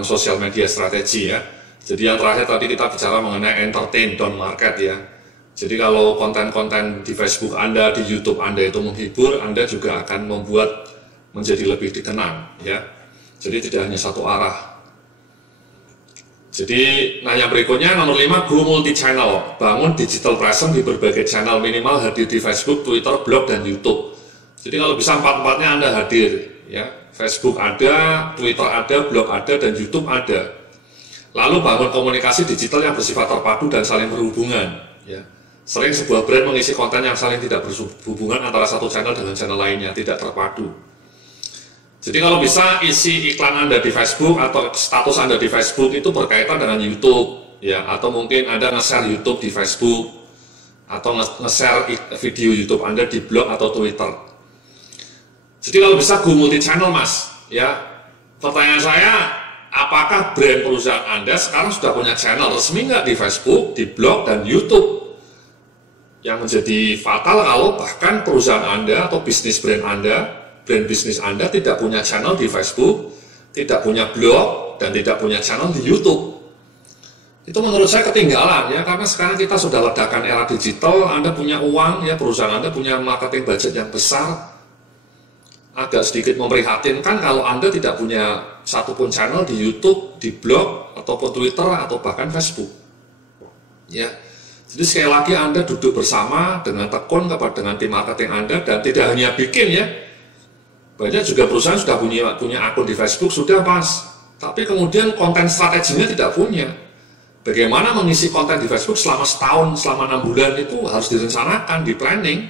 dalam sosial media strategi ya. Jadi yang terakhir tadi kita bicara mengenai entertain, don't market ya. Jadi kalau konten-konten di Facebook Anda, di YouTube Anda itu menghibur, Anda juga akan membuat menjadi lebih dikenal ya. Jadi tidak hanya satu arah. Jadi, nah yang berikutnya nomor 5, go multi channel. Bangun digital presence di berbagai channel, minimal hadir di Facebook, Twitter, blog, dan YouTube. Jadi kalau bisa empat-empatnya Anda hadir ya. Facebook ada, Twitter ada, blog ada, dan YouTube ada. Lalu bangun komunikasi digital yang bersifat terpadu dan saling berhubungan ya. Sering sebuah brand mengisi konten yang saling tidak berhubungan antara satu channel dengan channel lainnya, tidak terpadu. Jadi kalau bisa isi iklan Anda di Facebook atau status Anda di Facebook itu berkaitan dengan YouTube ya, atau mungkin Anda nge-share YouTube di Facebook atau nge-share video YouTube Anda di blog atau Twitter. Jadi kalau bisa go multi channel Mas ya. Pertanyaan saya, apakah brand perusahaan Anda sekarang sudah punya channel resmi nggak di Facebook, di blog, dan YouTube? Yang menjadi fatal kalau bahkan perusahaan Anda atau bisnis brand Anda, brand bisnis Anda tidak punya channel di Facebook, tidak punya blog, dan tidak punya channel di YouTube. Itu menurut saya ketinggalan ya, karena sekarang kita sudah ledakan era digital, Anda punya uang ya, perusahaan Anda punya marketing budget yang besar. Agak sedikit memprihatinkan kalau Anda tidak punya satupun channel di YouTube, di blog, ataupun Twitter, atau bahkan Facebook. Ya. Jadi sekali lagi Anda duduk bersama dengan tekun dengan tim marketing Anda, dan tidak hanya bikin ya. Banyak juga perusahaan sudah punya akun di Facebook, sudah pas. Tapi kemudian konten strateginya tidak punya. Bagaimana mengisi konten di Facebook selama setahun, selama 6 bulan itu harus direncanakan, di planning.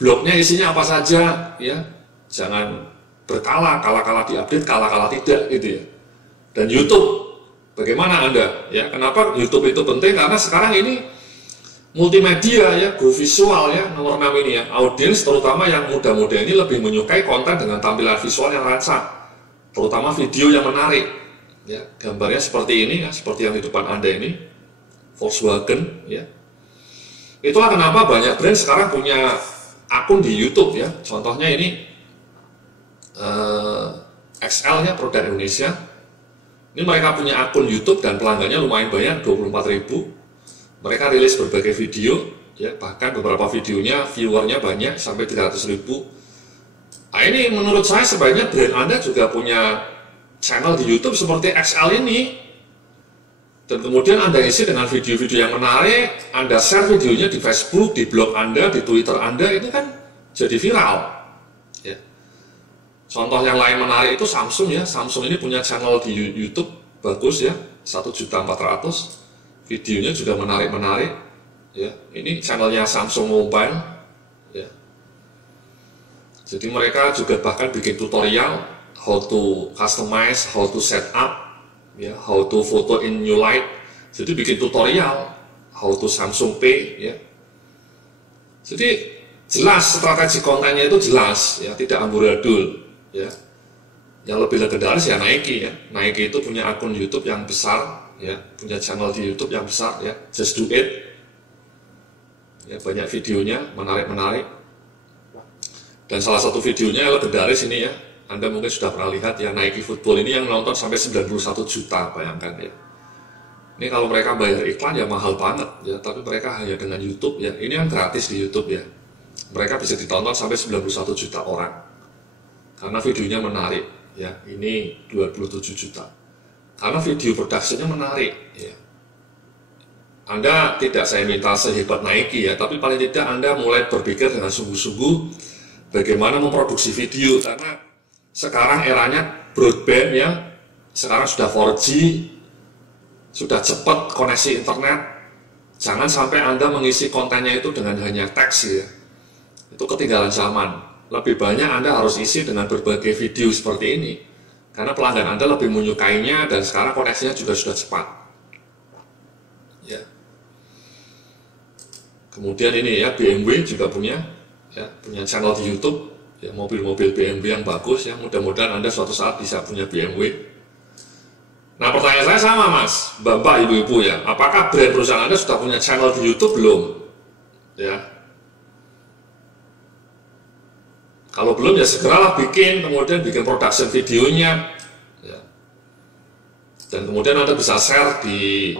Blognya isinya apa saja ya. Jangan berkala, kala-kala diupdate, kala-kala tidak gitu ya. Dan YouTube, bagaimana Anda? Ya, kenapa YouTube itu penting? Karena sekarang ini multimedia ya, go visual ya, nomor 6 ini ya. Audiens terutama yang muda-muda ini lebih menyukai konten dengan tampilan visual yang rancak, terutama video yang menarik. Ya, gambarnya seperti ini ya, seperti yang di depan Anda ini, Volkswagen ya. Itulah kenapa banyak brand sekarang punya akun di YouTube ya. Contohnya ini XL ya, produk Indonesia. Ini mereka punya akun YouTube dan pelanggannya lumayan banyak, 24.000. Mereka rilis berbagai video, ya, bahkan beberapa videonya viewernya banyak sampai 300.000. Nah ini menurut saya sebaiknya brand Anda juga punya channel di YouTube seperti XL ini. Dan kemudian Anda isi dengan video-video yang menarik, Anda share videonya di Facebook, di blog Anda, di Twitter Anda, ini kan jadi viral. Ya. Contoh yang lain menarik itu Samsung ya. Samsung ini punya channel di YouTube bagus ya, 1.400.000. Videonya juga menarik-menarik. Ya, ini channelnya Samsung Mobile. Ya. Jadi mereka juga bahkan bikin tutorial how to customize, how to set up, ya, how to photo in new light. Jadi bikin tutorial how to Samsung Pay. Ya. Jadi jelas strategi kontennya itu jelas, ya, tidak amburadul. Ya, yang lebih legendaris ya Nike ya. Nike itu punya akun YouTube yang besar, ya, punya channel di YouTube yang besar ya. Just Do It. Ya, banyak videonya menarik-menarik. Dan salah satu videonya yang legendaris ini ya. Anda mungkin sudah pernah lihat ya, Nike Football ini yang nonton sampai 91 juta, bayangkan ya. Ini kalau mereka bayar iklan ya mahal banget ya, tapi mereka hanya dengan YouTube ya. Ini yang gratis di YouTube ya. Mereka bisa ditonton sampai 91 juta orang. Karena videonya menarik ya, ini 27 juta. Karena video produksinya menarik ya. Anda tidak saya minta sehebat Nike ya, tapi paling tidak Anda mulai berpikir dengan sungguh-sungguh bagaimana memproduksi video, karena sekarang eranya broadband ya, sekarang sudah 4G, sudah cepat koneksi internet. Jangan sampai Anda mengisi kontennya itu dengan hanya teks ya. Itu ketinggalan zaman. Lebih banyak Anda harus isi dengan berbagai video seperti ini, karena pelanggan Anda lebih menyukainya dan sekarang koneksinya juga sudah cepat. Ya. Kemudian ini ya, BMW juga punya channel di YouTube, ya, mobil-mobil BMW yang bagus ya. Mudah-mudahan Anda suatu saat bisa punya BMW. Nah pertanyaan saya sama Mas, Bapak, Ibu-ibu ya, apakah brand perusahaan Anda sudah punya channel di YouTube belum? Ya. Kalau belum ya segeralah bikin, kemudian bikin production videonya. Ya. Dan kemudian Anda bisa share di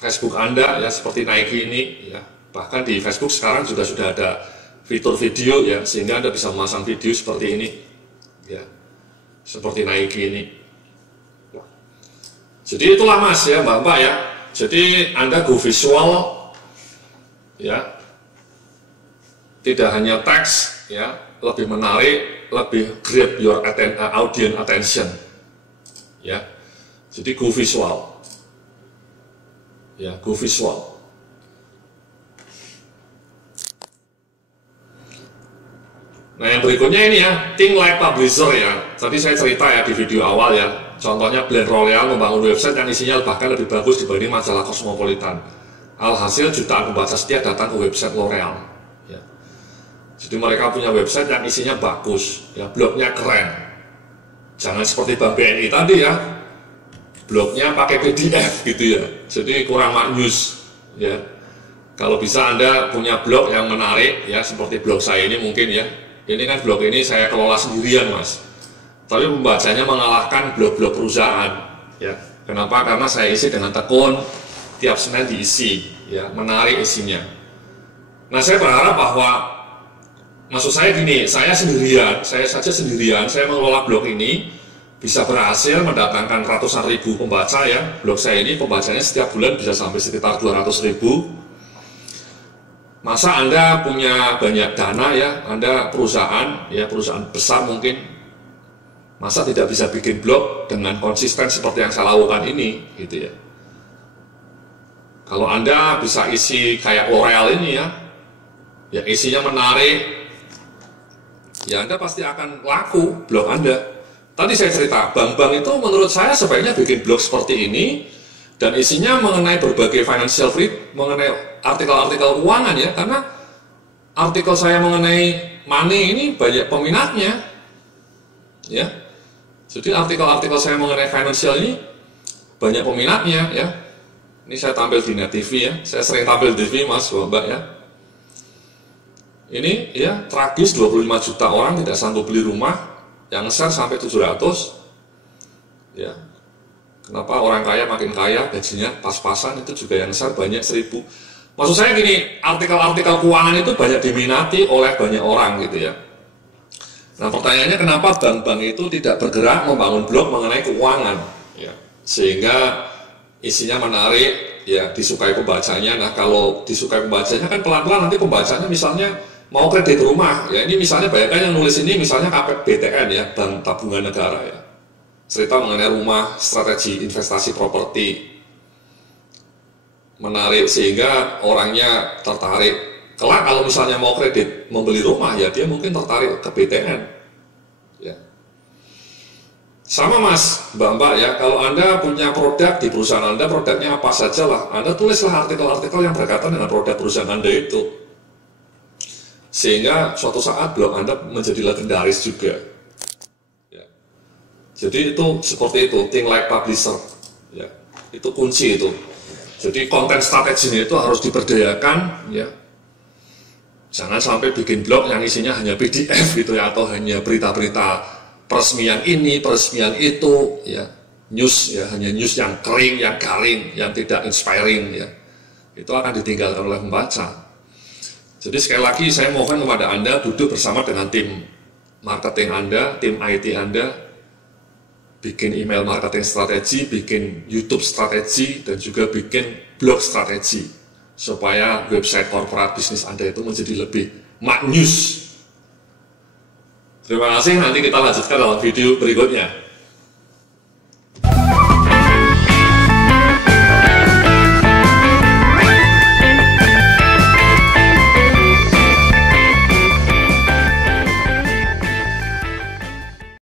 Facebook Anda ya, seperti Nike ini ya. Bahkan di Facebook sekarang juga sudah ada fitur video ya, sehingga Anda bisa memasang video seperti ini ya, seperti Nike ini. Jadi itulah Mas ya, Mbak ya. Jadi Anda go visual ya, tidak hanya teks ya, lebih menarik, lebih grab your audience attention ya. Jadi go visual ya, go visual. Nah yang berikutnya ini ya, think like publisher ya. Tadi saya cerita ya di video awal ya, contohnya Blend L'Oreal membangun website yang isinya bahkan lebih bagus dibanding majalah Cosmopolitan. Alhasil jutaan pembaca setia datang ke website L'Oreal ya. Jadi mereka punya website yang isinya bagus ya, blognya keren. Jangan seperti Bank BNI tadi ya, blognya pakai PDF gitu ya, jadi kurang maknyus ya. Kalau bisa Anda punya blog yang menarik ya, seperti blog saya ini mungkin ya. Ini kan blog ini saya kelola sendirian Mas, tapi pembacanya mengalahkan blog-blog perusahaan ya. Kenapa? Karena saya isi dengan tekun, tiap Senin diisi ya, menarik isinya. Nah saya berharap bahwa, maksud saya gini, saya saja sendirian, saya mengelola blog ini bisa berhasil mendatangkan ratusan ribu pembaca ya. Blog saya ini pembacanya setiap bulan bisa sampai sekitar 200.000. Masa Anda punya banyak dana ya, Anda perusahaan ya, perusahaan besar mungkin, masa tidak bisa bikin blog dengan konsisten seperti yang saya lakukan ini gitu ya. Kalau Anda bisa isi kayak L'Oreal ini ya, yang isinya menarik ya, Anda pasti akan laku blog Anda. Tadi saya cerita, bank-bank itu menurut saya sebaiknya bikin blog seperti ini dan isinya mengenai berbagai financial mengenai artikel-artikel keuangan ya, karena artikel saya mengenai money ini banyak peminatnya ya. Jadi artikel-artikel saya mengenai financial ini banyak peminatnya ya. Ini saya tampil di Net TV ya, saya sering tampil di TV Mas, Mbak ya. Ini ya tragis, 25 juta orang tidak sanggup beli rumah, yang share sampai 700 ya. Kenapa orang kaya makin kaya, gajinya pas-pasan, itu juga yang share banyak 1000. Maksud saya gini, artikel-artikel keuangan itu banyak diminati oleh banyak orang gitu ya. Nah pertanyaannya, kenapa bank-bank itu tidak bergerak membangun blog mengenai keuangan ya, sehingga isinya menarik ya, disukai pembacanya. Nah kalau disukai pembacanya kan pelan-pelan nanti pembacanya misalnya mau kredit rumah ya, ini misalnya bayangkan yang nulis ini misalnya BTN ya, Bank Tabungan Negara ya, cerita mengenai rumah, strategi investasi properti, menarik sehingga orangnya tertarik. Kelak kalau misalnya mau kredit membeli rumah ya, dia mungkin tertarik ke BTN ya. Sama Mas, Mbak ya, kalau Anda punya produk di perusahaan Anda, produknya apa saja lah, Anda tulislah artikel-artikel yang berkaitan dengan produk perusahaan Anda itu, sehingga suatu saat blog Anda menjadi legendaris juga ya. Jadi itu seperti itu, think like publisher ya, itu kunci itu. Jadi konten strateginya itu harus diberdayakan ya. Jangan sampai bikin blog yang isinya hanya PDF gitu ya, atau hanya berita-berita peresmian ini, peresmian itu ya, news ya, hanya news yang kering, yang garing, yang tidak inspiring ya. Itu akan ditinggalkan oleh pembaca. Jadi sekali lagi saya mohon kepada Anda duduk bersama dengan tim marketing Anda, tim IT Anda, bikin email marketing strategi, bikin YouTube strategi, dan juga bikin blog strategi, supaya website korporat bisnis Anda itu menjadi lebih maknyus. Terima kasih, nanti kita lanjutkan dalam video berikutnya.